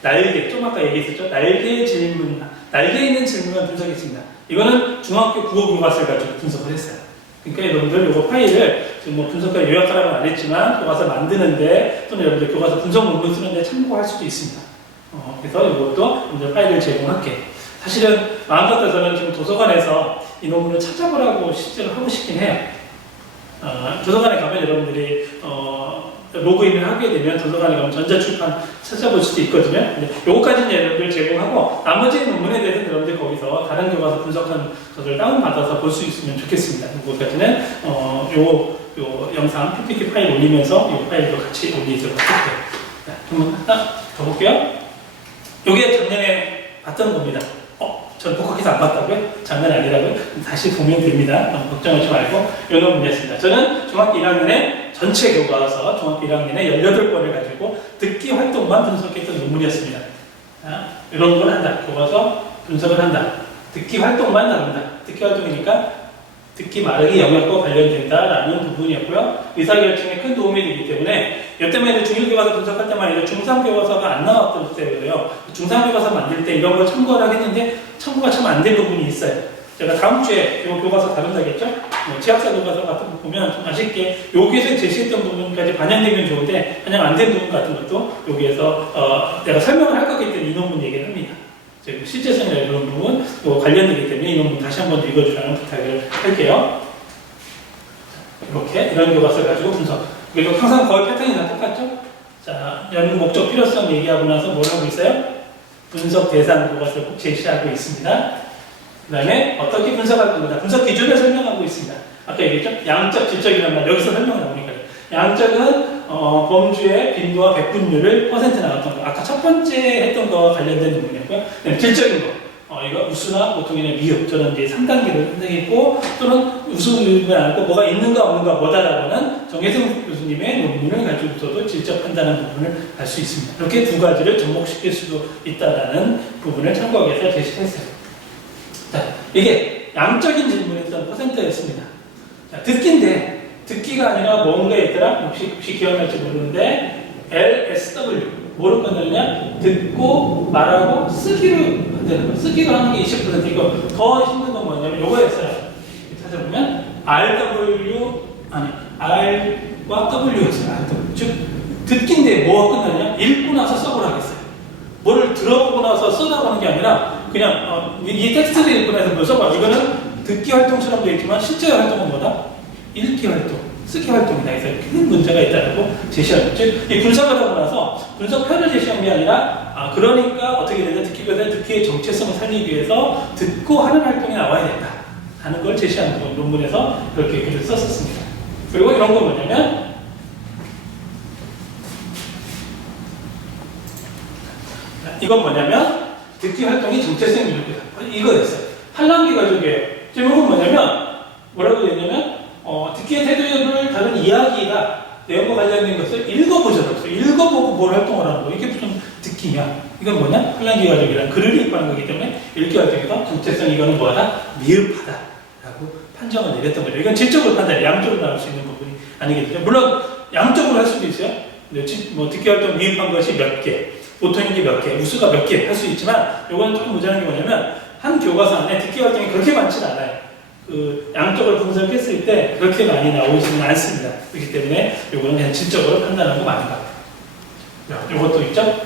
날개. 좀 아까 얘기했었죠? 날개 질문, 날개 있는 질문을 분석했습니다. 이거는 중학교 국어교과서를 가지고 분석을 했어요. 그러니까 여러분들 이거 파일을 지금 뭐 분석과 요약하라고 안 했지만 교과서 만드는데 또는 여러분들 교과서 분석 논문 쓰는데 참고할 수도 있습니다. 그래서 이것도 여러분들 파일을 제공할게. 사실은 마음 같아서는 지금 도서관에서 이 논문을 찾아보라고 실제로 하고 싶긴 해요. 도서관에 가면 여러분들이 로그인을 하게 되면 도서관에 가면 전자출판 찾아볼 수도 있거든요. 근데 요거까지는 여러분들 제공하고 나머지 논문에 대해서 여러분들 거기서 다른 교과서 분석한 것을 다운받아서 볼 수 있으면 좋겠습니다. 그거까지는 요 영상 PPT 파일 올리면서 이 파일도 같이 올리도록 할게요. 자, 한번 하나 더 볼게요. 요게 작년에 봤던 겁니다. 전 복학해서 안 봤다고요? 장난 아니라고요? 다시 보면 됩니다. 너무 걱정하지 말고 이 논문이었습니다. 저는 중학교 1학년에 전체 교과서 중학교 1학년에 18권을 가지고 듣기 활동만 분석했던 논문이었습니다. 이런 걸 한다. 교과서 분석을 한다. 듣기 활동만 다룬다. 듣기 활동이니까 듣기 말하기 영역과 관련된다라는 부분이었고요. 의사결정에 큰 도움이 되기 때문에 이때만 해도 중1교과서 분석할 때만 해도 중3교과서가 안 나왔던 때예요. 중3교과서 만들 때 이런 걸 참고를 했는데 참고가 참 안 된 부분이 있어요. 제가 다음 주에 이 교과서 다룬다겠죠? 지학사 교과서 같은 거 보면 좀 아쉽게 여기에서 제시했던 부분까지 반영되면 좋은데 반영 안 된 부분 같은 것도 여기에서 내가 설명을 할 거기 때문에 이 논문 얘기를 합니다. 실제성이나 이런 부분 관련되기 때문에 이 논문 다시 한번 읽어주라는 부탁을 할게요. 이렇게 이런 교과서를 가지고 분석. 그리고 항상 거의 패턴이 다 똑같죠? 자, 연구 목적 필요성 얘기하고 나서 뭘 하고 있어요? 분석 대상 교과서를 꼭 제시하고 있습니다. 그 다음에 어떻게 분석할 겁니다. 분석 기준을 설명하고 있습니다. 아까 얘기했죠? 양적, 질적이라는 말 여기서 설명을 나오니까요. 양적은 범주의 빈도와 백분율을 퍼센트 나왔던 거. 아까 첫 번째 했던 거와 관련된 부분이었고요. 질적인 거. 이거 우수나 보통이나 미흡. 저는 이제 3단계를 선택했고, 또는 우수는 않고 뭐가 있는가 없는가 뭐다라고는 정혜성 교수님의 논문을 가지고서도 질적 판단하는 부분을 알 수 있습니다. 이렇게 두 가지를 접목시킬 수도 있다라는 부분을 참고하기 위해서 제시했어요. 자, 이게 양적인 질문했던 퍼센트였습니다. 자, 듣기인데, 듣기가 아니라 뭔가 있더라? 혹시 기억날지 모르는데 LSW 뭐를 건드리냐? 듣고 말하고 쓰기로 한다는 거. 쓰기로 하는 게 20%이고 더 힘든 건 뭐냐면 요거였어요. 찾아보면 R과 W였어요. RW. 즉 듣기인데 뭐가 끝나냐? 읽고 나서 써보라 하겠어요. 뭐를 들어보고 나서 쓰라고 하는 게 아니라 그냥 이 텍스트를 읽고 나서 뭐 써봐. 이거는 듣기 활동처럼 되어 있지만 실제 활동은 뭐다? 읽기 활동, 쓰기 활동이다. 그래서 큰 문제가 있다고 제시하죠. 즉, 이 분석을 하고 나서 분석편을 제시한 게 아니라, 그러니까 어떻게 되냐, 듣기의 정체성을 살리기 위해서 듣고 하는 활동이 나와야 된다. 하는 걸 제시하는 거, 논문에서 그렇게 글을 썼었습니다. 그리고 이런 건 뭐냐면, 이건 뭐냐면, 듣기 활동이 정체성이 이렇게다. 이거였어요. 팔랑귀 가족이에요. 제목은 뭐냐면, 뭐라고 되어 있냐면, 듣기의 태도를 다룬 이야기가 내용과 관련된 것을 읽어보자고 했어요. 읽어보고 뭘 활동을 하는 거. 이게 무슨 듣기냐? 이건 뭐냐? 팔랑귀 가족이라는 글을 읽고하는 거기 때문에 읽기 활동에서 정체성 이거는 뭐하다? 미흡하다라고 판정을 내렸던 거죠. 이건 질적으로 판단해. 양쪽으로 나올 수 있는 부분이 아니겠죠. 물론 양쪽으로 할 수도 있어요. 듣기 활동 미흡한 것이 몇 개, 보통인 게 몇 개, 우수가 몇 개 할 수 있지만 이건 조금 모자란 게 뭐냐면 한 교과서 안에 듣기 활동이 그렇게 많지는 않아요. 양쪽을 분석했을 때 그렇게 많이 나오지는 않습니다. 그렇기 때문에 이거는 그냥 질적으로 판단하고 마는 것 같아요. 이것도 있죠?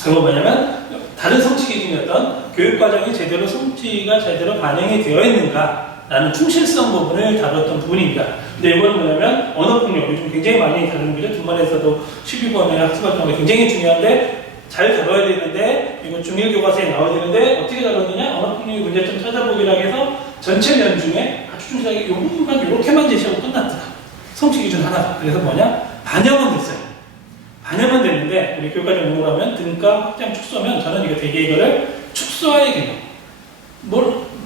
그거 뭐냐면 다른 성취 기준이었던 교육과정이 성취가 제대로 반영이 되어 있는가 라는 충실성 부분을 다뤘던 부분입니다. 근데 이거는 뭐냐면 언어폭력, 요즘 굉장히 많이 다루는 거죠. 중반에서도 12번의 학습활동이 굉장히 중요한데 잘 다뤄야 되는데 이거 중1 교과서에 나와야 되는데 어떻게 다뤘느냐? 언어폭력의 문제점 찾아보기라고 해서 전체 면 중에 아주 중요하게 이 부분만 이렇게만 제시하고 끝났더라. 성취 기준 하나가. 그래서 뭐냐? 반영은 됐어요. 반영은 됐는데 우리 교육과정 공부를 하면 등가 확장 축소면 저는 이거 되게 이거를 축소 축소화의 개념.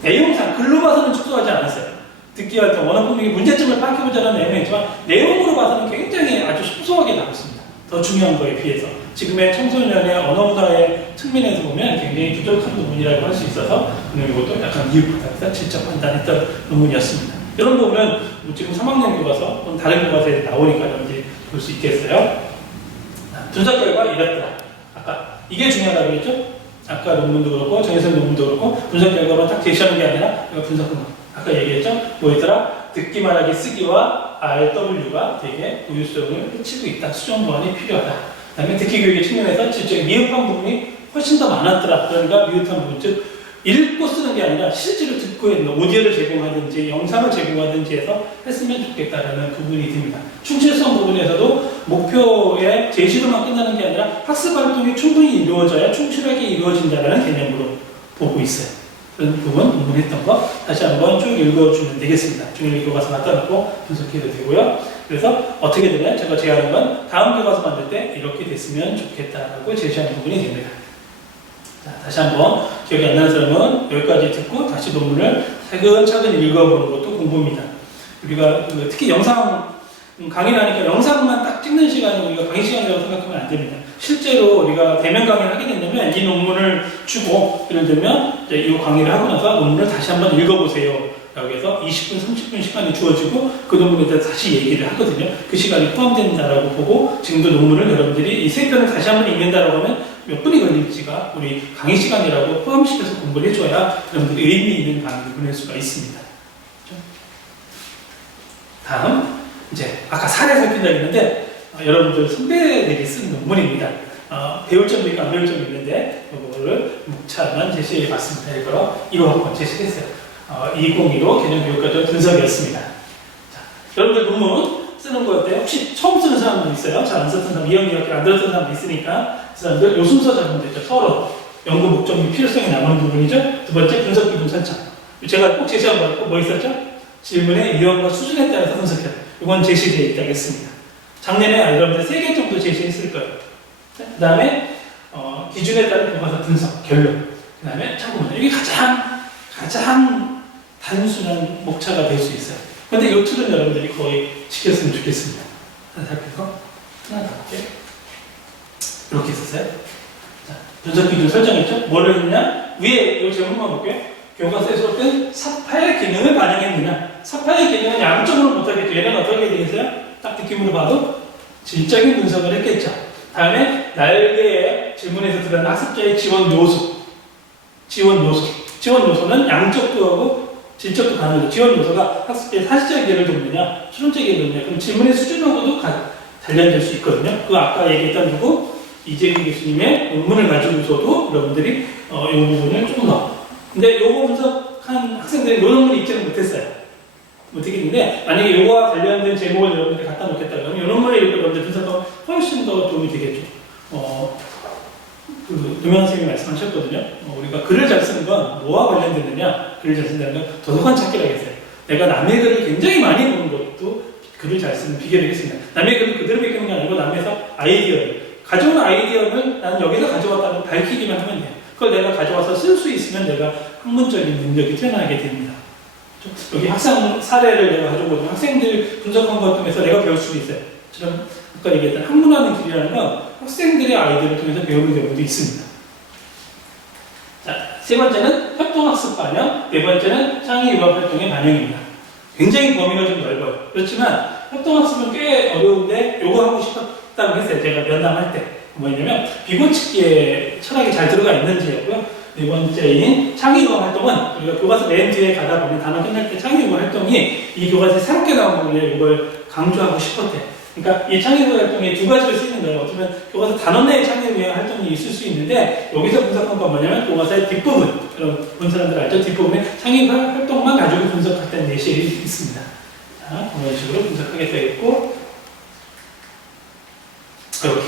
내용상, 글로 봐서는 축소하지 않았어요. 듣기 활동, 언어 폭력의 문제점을 파악해보자는 내용이지만, 내용으로 봐서는 굉장히 아주 소소하게 나왔습니다. 더 중요한 거에 비해서. 지금의 청소년의 언어문화의 측면에서 보면 굉장히 부족한 부분이라고 할 수 있어서, 이것도 약간 이유부터 질적 판단했던 논문이었습니다. 이런 부분은 지금 3학년 교과서, 또는 다른 교과서에 나오니까 여러분들이 볼 수 있겠어요. 분석 결과 이랬더라. 아까 이게 중요하다고 했죠? 아까 논문도 그렇고 정혜선 논문도 그렇고 분석 결과만 딱 제시하는 게 아니라 분석 근거. 아까 얘기했죠? 뭐였더라? 듣기 말하기 쓰기와 RW가 되게 고유성을 해치고 있다. 수정 보완이 필요하다. 그 다음에 듣기 교육의 측면에서 질적인 미흡한 부분이 훨씬 더 많았더라. 그러니까 미흡한 부분, 즉 읽고 쓰는 게 아니라 실제로 듣고 있는 오디오를 제공하든지 영상을 제공하든지 해서 했으면 좋겠다라는 부분이 듭니다. 충실성 부분에서도 목표의 제시로만 끝나는 게 아니라 학습 활동이 충분히 이루어져야 충실하게 이루어진다는 개념으로 보고 있어요. 그런 부분 논문했던 거 다시 한번 쭉 읽어주면 되겠습니다. 중일 교과서 갖다 놓고 분석해도 되고요. 그래서 어떻게 되냐? 제가 제안한 건 다음 교과서 만들 때 이렇게 됐으면 좋겠다라고 제시하는 부분이 됩니다. 자, 다시 한번 기억이 안 나는 사람은 여기까지 듣고 다시 논문을 차근차근 읽어보는 것도 공부입니다. 우리가 특히 영상 강의를 하니까 영상만 딱 찍는 시간이 우리가 강의 시간이라고 생각하면 안 됩니다. 실제로 우리가 대면 강의를 하게 된다면 이 논문을 주고 예를 들면 이제 이 강의를 하고 나서 논문을 다시 한번 읽어보세요. 라고 해서 20분, 30분 시간이 주어지고 그 논문에 대해서 다시 얘기를 하거든요. 그 시간이 포함된다라고 보고 지금도 논문을 여러분들이 이 세 편을 다시 한번 읽는다라고 하면 몇 분이 걸릴지가 우리 강의 시간이라고 포함시켜서 공부를 해줘야 여러분들이 의미 있는 강의를 보낼 수가 있습니다. 다음 이제 아까 사례 살핀다 했는데 여러분들 선배들이 쓴 논문입니다. 배울 점도 있고 안 배울 점도 있는데 이거를 묵차만 제시해 봤습니다. 이거로 1호 한번 제시했어요. 2015 개념교육과정 분석이었습니다. 자, 여러분들 논문 쓰는 거 어때요? 혹시 처음 쓰는 사람도 있어요? 잘 안 썼던 사람, 2학년 안 들었던 사람도 있으니까 그 사람들 요 순서 잡으면 되죠. 서로 연구 목적 및 필요성이 남은 부분이죠. 두 번째 분석 기준 선정. 제가 꼭 제시한 거 뭐 있었죠? 질문의 유형과 수준에 따라서 분석해야 돼요. 이건 제시되어 있다겠습니다. 작년에 여러분들 3개 정도 제시했을 거예요. 그 다음에 기준에 따른 교과서 분석, 결론. 그 다음에 참고문. 이게 가장 단순한 목차가 될 수 있어요. 근데 이 틀은 여러분들이 거의 지켰으면 좋겠습니다. 하나 살펴서 하나 더 볼게요. 이렇게 있었어요. 자, 분석 기준 설정했죠? 뭐를 했냐? 위에 이 제목만 볼게요. 교과서에서 어떤 삽화의 기능을 반영했느냐? 삽화의 기능은 양쪽으로 못하겠죠. 얘는 어떻게 되겠어요? 딱 느낌으로 봐도 질적인 분석을 했겠죠. 다음에 날개의 질문에서 들어가는 학습자의 지원 요소. 지원 요소는 양적도 하고 질적도 가능해요. 지원 요소가 학습자의 사실적 이해를 돕느냐, 추론적 이해를 돕느냐. 그럼 질문의 수준하고도 단련될 수 있거든요. 그 아까 얘기했던 누구? 이재규 교수님의 논문을 가지고서도 여러분들이 이 부분을 조금 더. 근데 요거 분석한 학생들이 이 논문을 읽지는 못했어요. 못했겠는데 만약에 요거와 관련된 제목을 여러분들이 갖다 놓겠다 그러면 이 논문을 읽고 여러분들 분석하면 훨씬 더 도움이 되겠죠. 유명한 선생님이 말씀하셨거든요. 우리가 글을 잘 쓰는 건 뭐와 관련되느냐? 글을 잘 쓴다는 건 도서관 찾기라고 했어요. 내가 남의 글을 굉장히 많이 보는 것도 글을 잘 쓰는 비결이겠습니다. 남의 글을 그대로 베끼는 게 아니고 남에서 아이디어를 가져온 아이디어를 나는 여기서 가져왔다고 밝히기만 하면 돼요. 그걸 내가 가져와서 쓸 수 있으면 내가 학문적인 능력이 태어나게 됩니다. 여기 학생 사례를 내가 가져오거든요. 학생들 분석한 것 통해서 내가 배울 수도 있어요. 저는 아까 얘기했던 학문하는 길이라는 건 학생들의 아이디어를 통해서 배우는 경우도 있습니다. 자, 세 번째는 협동학습 반영, 네 번째는 창의융합 활동의 반영입니다. 굉장히 범위가 좀 넓어요. 그렇지만 협동학습은 꽤 어려운데 요거 하고 싶었다고 했어요. 제가 면담할 때. 뭐냐면 비고치기에 철학이 잘 들어가 있는지였고요. 네 번째인 창의융합 활동은 우리가 교과서 맨 뒤에 가다 보면 단어 끝날 때 창의융합 활동이 이 교과서에 새롭게 나온 부분에 이걸 강조하고 싶었대요. 그러니까 이 창의융합 활동이 두 가지로 쓰이는 거예요. 어쩌면 교과서 단원 내에 창의융합 활동이 있을 수 있는데 여기서 분석한 건 뭐냐면 교과서의 뒷부분, 여러분 본 사람들 알죠? 뒷부분에 창의융합 활동만 가지고 분석했다는 예시가 있습니다. 자, 그런 식으로 분석하게 되어 있고 이렇게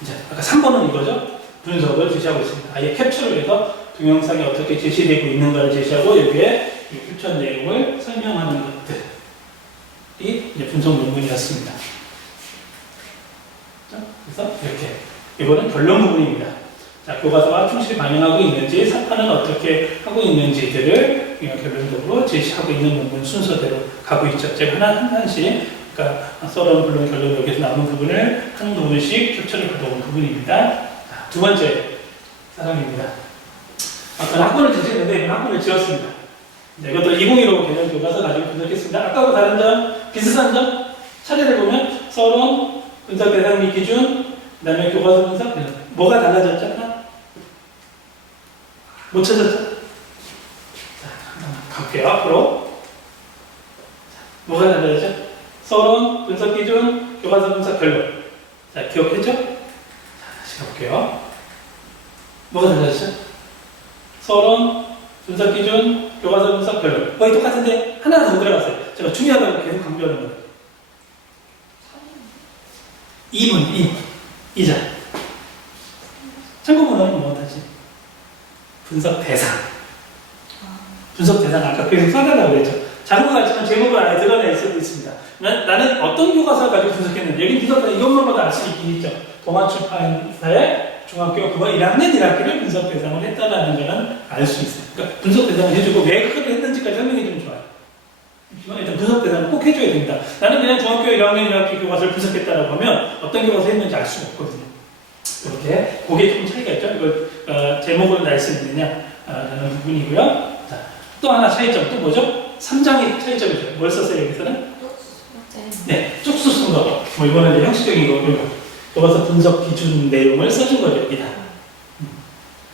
이제 아까 3번은 이거죠? 분석을 제시하고 있습니다. 아예 캡처를 해서 동영상이 어떻게 제시되고 있는가를 제시하고 여기에 이 캡처 내용을 설명하는 것들이 이제 분석 논문이었습니다. 자, 그래서 이렇게 이거는 결론 부분입니다. 자, 교과서가 충실히 반영하고 있는지, 사파는 어떻게 하고 있는지들을 결론적으로 제시하고 있는 논문 순서대로 가고 있죠. 제가 하나씩, 그러니까 서론, 본론, 결론 여기서 나오는 부분을 한 부분씩 캡처를 가져온 부분입니다. 자, 두 번째 사항입니다. 아까 학본을 지었는데 이번 학본을 지었습니다. 네, 이것도 2015 개념 교과서 가지고 분석했습니다. 아까하고 다른 점, 비슷한 점 차례를 보면 서론, 분석 대상 및 기준, 그 다음에 교과서 분석, 뭐가 달라졌죠? 하나? 못 찾았죠? 자, 갈게요. 앞으로. 뭐가 달라졌죠? 서론, 분석 기준, 교과서 분석 결론. 자, 기억했죠? 자, 다시 가볼게요. 뭐가 달라졌죠? 서론, 분석 기준, 교과서 분석 결론. 거의 똑같은데 하나 더 들어갔어요. 제가 중요하다고 계속 강조하는 거예요. 2분, 2자. 참고문헌은 뭐하지? 분석 대상. 분석 대상 아까 계속 써달라고 그랬죠. 작은 것 같지만 제목을 안에 드러낼 수도 있습니다. 나는 어떤 교과서를 가지고 분석했는지 여기 분석은 이것만 봐도 알 수 있긴 있죠. 동아출판사의 중학교 국어 1학년 1학기를 분석 대상을 했다라는 거는 알 수 있어요. 그러니까 분석 대상을 해주고 왜 그걸 했는지까지 설명해 주면 좋아요. 일단 분석 대상을 꼭 해줘야 됩니다. 나는 그냥 중학교 1학년 1학기 교과서를 분석했다라고 하면 어떤 교과서 했는지 알 수가 없거든요. 이렇게 그게 좀 차이가 있죠. 이걸 제목을 날 수 있느냐 라는 부분이고요. 자, 또 하나 차이점 또 뭐죠? 3장의 차이점이죠. 뭘 썼어요 여기서는? 네, 쪽수 쓴 거. 뭐 이거는 이제 형식적인 거고 교과서 분석 기준 내용을 써준 거죠 여기다.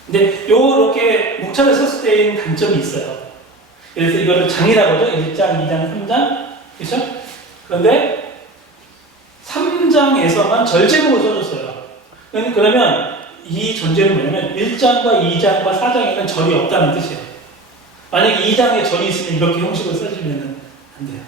근데 요렇게 목차를 썼을 때의 단점이 있어요. 그래서 이거를 장이라고 하죠. 1장, 2장, 3장. 그렇죠? 그런데 3장에서만 절제목을 써줬어요. 그러면 이 전제는 뭐냐면 1장과 2장과 4장에는 절이 없다는 뜻이에요. 만약에 2장에 절이 있으면 이렇게 형식을 써주면 안 돼요.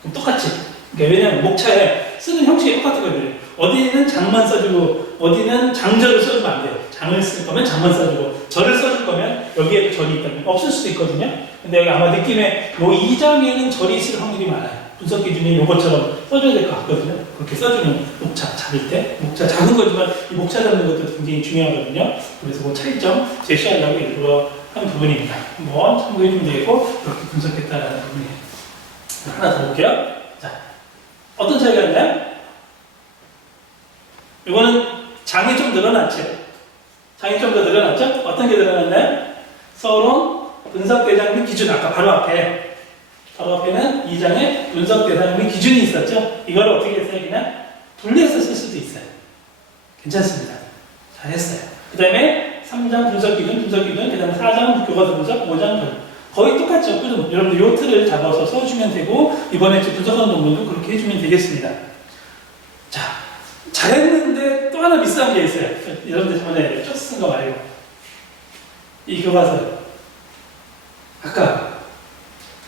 그럼 똑같이. 그러니까 왜냐하면 목차에 쓰는 형식이 똑같거든요. 어디는 장만 써주고 어디는 장절을 써주면 안 돼요. 장을 쓸 거면 장만 써주고 절을 써줄 거면 여기에도 절이 있다면 없을 수도 있거든요. 근데 아마 느낌에 요 2장에는 절이 있을 확률이 많아요. 분석 기준이 요것처럼 써줘야 될 것 같거든요. 그렇게 써주는 목차 잡을 때 목차 작은 거지만 이 목차 잡는 것도 굉장히 중요하거든요. 그래서 그 차이점 제시하려고 일부러 한 부분입니다. 한번 참고해 주면 되고 그렇게 분석했다라는 부분이에요. 하나 더 볼게요. 자, 어떤 차이가 있나요? 이거는 장이 좀 늘어났죠. 장이 좀 더 늘어났죠? 어떤 게 늘어났나요? 서론, 분석 대상 및 기준. 아까 바로 앞에는 2장에 분석 대상 및 기준이 있었죠? 이걸 어떻게 했어요? 그냥 분리해서 쓸 수도 있어요. 괜찮습니다. 잘했어요. 그 다음에 3장 분석 기준, 그 다음에 4장 교과서 분석, 5장 결론. 거의 똑같죠? 그럼 여러분들 요 틀을 잡아서 써주면 되고, 이번에 분석하는 논문도 그렇게 해주면 되겠습니다. 자, 잘했는데 또 하나 비싼 게 있어요. 여러분들 전에 쭉 쓴 거 말고. 이 교과서.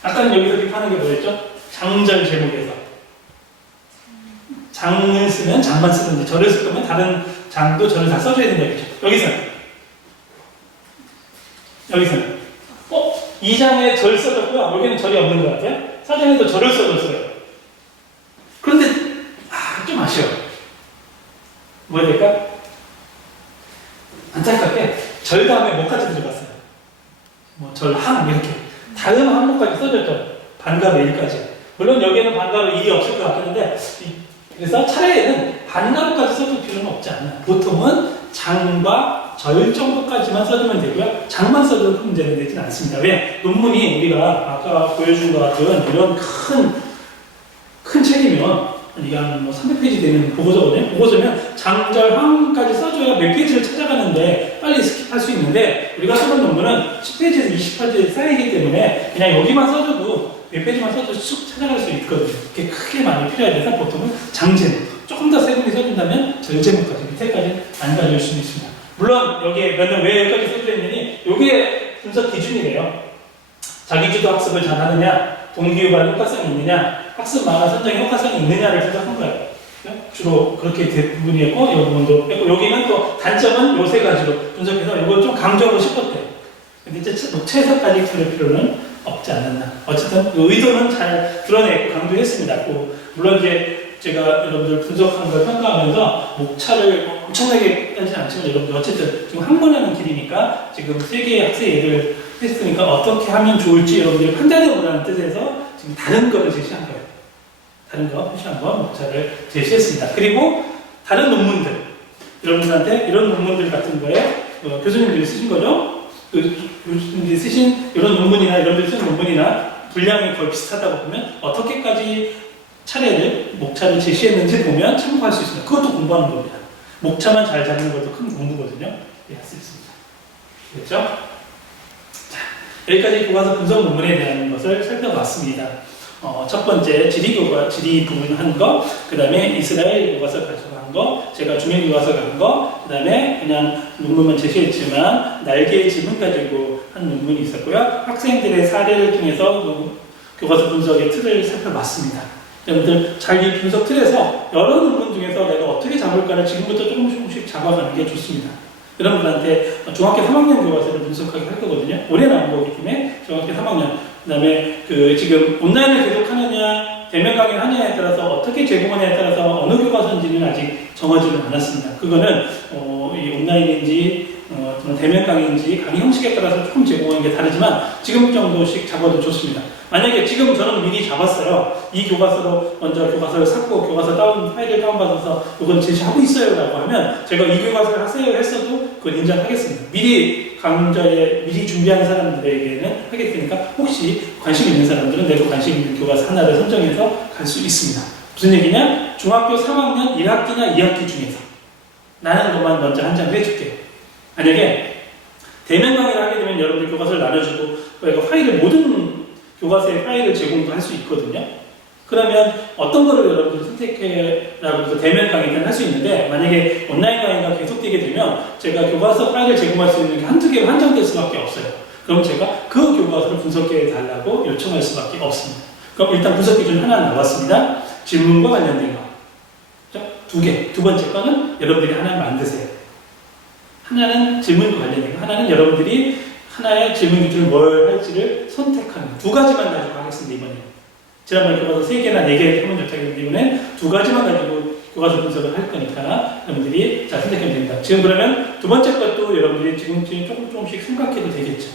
아까는 여기서 비판하는 게 뭐였죠? 장절 제목에서. 장을 쓰면 장만 쓰는데 절을 쓸 거면 다른 장도 절을 다 써줘야 된다 그랬죠. 여기서는 2장에 절 써줬고요. 여기는 절이 없는 것 같아요. 4장에도 절을 써줬어요. 그런데 좀 아쉬워. 뭐 해야 될까? 안타깝게 절 다음에 뭐까지 들어갔어요? 뭐 절항 이렇게 다음 항목까지 써줬죠. 반과 매일까지. 물론 여기에는 반가로 일이 없을 것 같긴 한데 그래서 차라리는 반가로까지 써줄 필요는 없지 않나. 보통은 장과 절 정도까지만 써주면 되고요. 장만 써도 문제는 되진 않습니다. 왜? 논문이 우리가 아까 보여준 것 같은 이런 큰 책이면 이게 한 300페이지 되는 보고서거든요. 보고서면 장절항까지 써줘야 몇 페이지를 찾아가는데 빨리 스킵할 수 있는데 우리가 쓰는 논문은 10페이지에서 20페이지 쌓이기 때문에 그냥 여기만 써줘도 몇 페이지만 써도 쑥 찾아갈 수 있거든요. 그게 크게 많이 필요해서 보통은 장제목 조금 더 세분히 써준다면 절제목까지 밑에까지 안 가져올 수 있습니다. 물론 여기에 왜 여기까지 써져 있느니 이게 분석 기준이래요. 자기주도 학습을 잘하느냐, 동기유발 효과성이 있느냐, 학습 만화 선정의 효과성이 있느냐를 분석한 거예요. 주로 그렇게 대부분이었고 이 부분도 했고 여기는 또 단점은 요 세 가지로 분석해서 이걸 좀 강조하고 싶었대요. 근데 이제 녹차에서까지 그럴 필요는 없지 않았나. 어쨌든 의도는 잘 드러내고 강조했습니다. 물론 이제 제가 여러분들 분석하는 걸 평가하면서 목차를 엄청나게 하지 않지만 여러분들 어쨌든 지금 한 번 하는 길이니까 지금 3개의 학생 예를 했으니까 어떻게 하면 좋을지 여러분들이 판단해 보라는 뜻에서 지금 다른 거를 제시한 거예요. 다른 거 표시한 거 목차를 제시했습니다. 그리고 다른 논문들 여러분들한테 이런 논문들 같은 거에 교수님들이 쓰신 거죠. 교수님들이 쓰신 이런 논문이나 여러분들이 쓴 논문이나 분량이 거의 비슷하다고 보면 어떻게까지 차례를 목차를 제시했는지 보면 참고할 수 있습니다. 그것도 공부하는 겁니다. 목차만 잘 잡는 것도 큰 공부거든요. 할 수 있습니다. 됐죠? 자, 여기까지 교과서 분석 논문에 대한 것을 살펴봤습니다. 첫 번째 지리 부분 한 거, 그 다음에 이스라엘 교과서 가져간 거, 제가 중일 교과서 간 거, 그 다음에 그냥 논문만 제시했지만 날개의 지문 가지고 한 논문이 있었고요. 학생들의 사례를 통해서 교과서 분석의 틀을 살펴봤습니다. 여러분들 잘 이 분석 틀에서 여러 논문 중에서 내가 어떻게 잡을까를 지금부터 조금씩 잡아가는 게 좋습니다. 여러분들한테 중학교 3학년 교과서를 분석하게 할 거거든요. 올해 나온 거기 때문에 중학교 3학년. 그 다음에 지금 온라인을 계속 하느냐, 대면 강의를 하느냐에 따라서 어떻게 제공하느냐에 따라서 어느 교과서인지는 아직 정하지는 않았습니다. 그거는 이 온라인인지 대면 강의인지 강의 형식에 따라서 조금 제공하는 게 다르지만 지금 정도씩 잡아도 좋습니다. 만약에 지금 저는 미리 잡았어요. 이 교과서로 먼저 교과서를 샀고 교과서 파일을 다운받아서 이건 제시하고 있어요 라고 하면 제가 이 교과서를 하세요 했어도 그걸 인정하겠습니다. 미리 강좌에 미리 준비하는 사람들에게는 하겠으니까 혹시 관심 있는 사람들은 내가 관심 있는 교과서 하나를 선정해서 갈 수 있습니다. 무슨 얘기냐? 중학교 3학년 1학기나 2학기 중에서 나는 것만 먼저 한 장 해줄게요. 만약에 대면 강의를 하게 되면 여러분들 교과서를 나눠주고 모든 교과서의 파일을 제공도 할 수 있거든요. 그러면 어떤 거를 여러분들이 선택해라고 해서 대면 강의는 할 수 있는데 만약에 온라인 강의가 계속되게 되면 제가 교과서 파일을 제공할 수 있는 게 한두 개로 한정될 수밖에 없어요. 그럼 제가 그 교과서를 분석해 달라고 요청할 수밖에 없습니다. 그럼 일단 분석 기준 하나 나왔습니다. 질문과 관련된 거. 두 개. 두 번째 거는 여러분들이 하나 만드세요. 하나는 질문과 관련된 거. 하나는 여러분들이 하나의 질문 기준을 뭘 할지를 선택하는 두 가지만 가지고 하겠습니다. 이번에 지난번에 교과서 3개나 4개 하면 좋다기 때문에 두 가지만 가지고 교과서 분석을 할 거니까 여러분들이 잘 선택하면 됩니다. 지금 그러면 두 번째 것도 여러분들이 지금 조금씩 생각해도 되겠죠.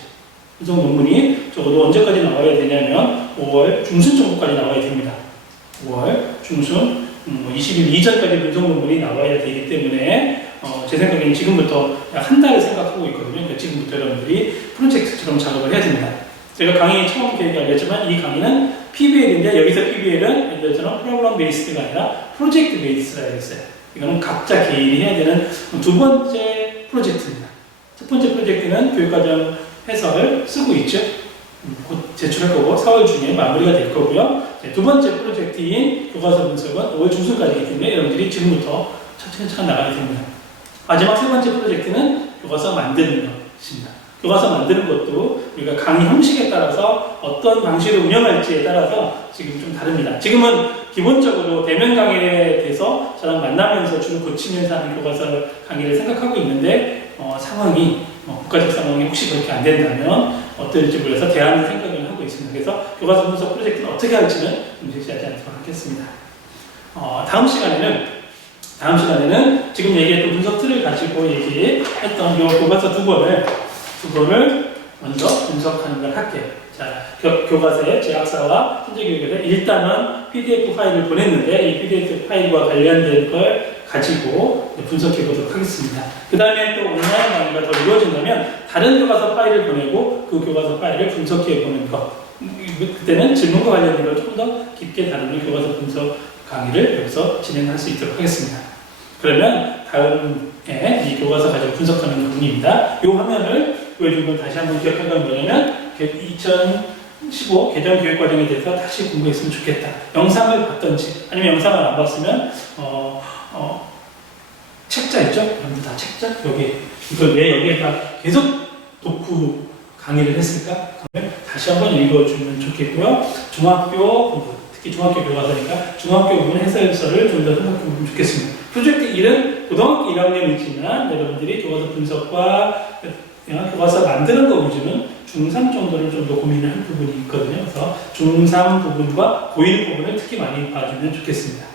분석 논문이 적어도 언제까지 나와야 되냐면 5월 중순 정도까지 나와야 됩니다. 5월 중순 20일 이전까지 분석 논문이 나와야 되기 때문에 제 생각에는 지금부터 약 한 달을 생각하고 있거든요. 그러니까 지금부터 여러분들이 프로젝트처럼 작업을 해야 됩니다. 제가 강의 처음 계획에 알렸지만 이 강의는 PBL인데 여기서 PBL은 예를 들어서 프로그램 베이스가 아니라 프로젝트 베이스라 했어요. 이거는 각자 개인이 해야 되는 두 번째 프로젝트입니다. 첫 번째 프로젝트는 교육과정 해설을 쓰고 있죠. 곧 제출할 거고 4월 중에 마무리가 될 거고요. 두 번째 프로젝트인 교과서 분석은 5월 중순까지이기 때문에 여러분들이 지금부터 차근차근 나가야 됩니다. 마지막 세 번째 프로젝트는 교과서 만드는 것입니다. 교과서 만드는 것도 우리가 강의 형식에 따라서 어떤 방식으로 운영할지에 따라서 지금 좀 다릅니다. 지금은 기본적으로 대면 강의에 대해서 저랑 만나면서 주로 고치면서 하는 교과서 강의를 생각하고 있는데 상황이 국가적 상황이 혹시 그렇게 안 된다면 어떨지 몰라서 대안을 생각을 하고 있습니다. 그래서 교과서 분석 프로젝트는 어떻게 할지는 좀 제시하지 않도록 하겠습니다. 다음 시간에는 지금 얘기했던 분석 틀을 가지고 얘기했던 이 교과서 두 권을 먼저 분석하는 걸 할게요. 자, 교과서의 제약사와 현재교육에서 일단은 PDF 파일을 보냈는데 이 PDF 파일과 관련된 걸 가지고 분석해 보도록 하겠습니다. 그 다음에 또 온라인 강의가 더 이루어진다면 다른 교과서 파일을 보내고 그 교과서 파일을 분석해 보는 것. 그때는 질문과 관련된 걸 조금 더 깊게 다루는 교과서 분석 강의를 여기서 진행할 수 있도록 하겠습니다. 그러면 다음에 이 교과서 가지고 분석하는 부분입니다. 이 화면을 보여준 걸 다시 한번 기억할 건 뭐냐면 2015 개정 교육 과정에 대해서 다시 공부했으면 좋겠다. 영상을 봤던지 아니면 영상을 안 봤으면 책자 있죠? 여러분들 다 책자? 여기 이걸 왜 여기에다 계속 놓고 강의를 했을까? 다시 한번 읽어주면 좋겠고요. 중학교 부분, 특히 중학교 교과서니까 중학교 부분 해설서를 좀 더 생각해보면 좋겠습니다. 프로젝트 1은 고등학교 1학년이지만 여러분들이 교과서 분석과 교과서 만드는 거 위주는 중3 정도를 좀 더 고민을 할 부분이 있거든요. 그래서 중3 부분과 고1 부분을 특히 많이 봐주면 좋겠습니다.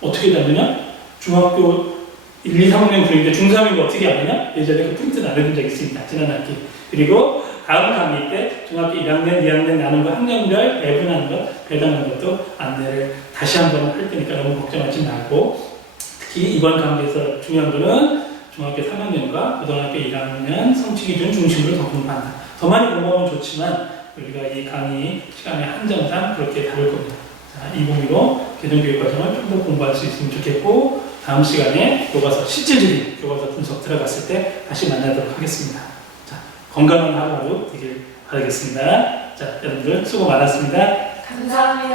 어떻게 하느냐? 중학교 1, 2, 3학년 분인데 중3인 거 어떻게 하느냐? 예전에 그 프린트 나눠본 적이 있습니다. 지난 학기. 그리고 다음 강의 때 중학교 1학년, 2학년 나눈 거 학년별 배분하는 것, 배당하는 것도 안내를 다시 한번 할 테니까 너무 걱정하지 말고 특히 이번 강의에서 중요한 거는 중학교 3학년과 고등학교 1학년 성취 기준 중심으로 더 공부한다. 더 많이 공부하면 좋지만 우리가 이 강의 시간의 한정상 그렇게 다룰 겁니다. 자, 202로 개정교육 과정을 좀 더 공부할 수 있으면 좋겠고 다음 시간에 교과서 실질적인 교과서 분석 들어갔을 때 다시 만나도록 하겠습니다. 자, 건강한 하루하루 되길 바라겠습니다. 자, 여러분들 수고 많았습니다. 감사합니다.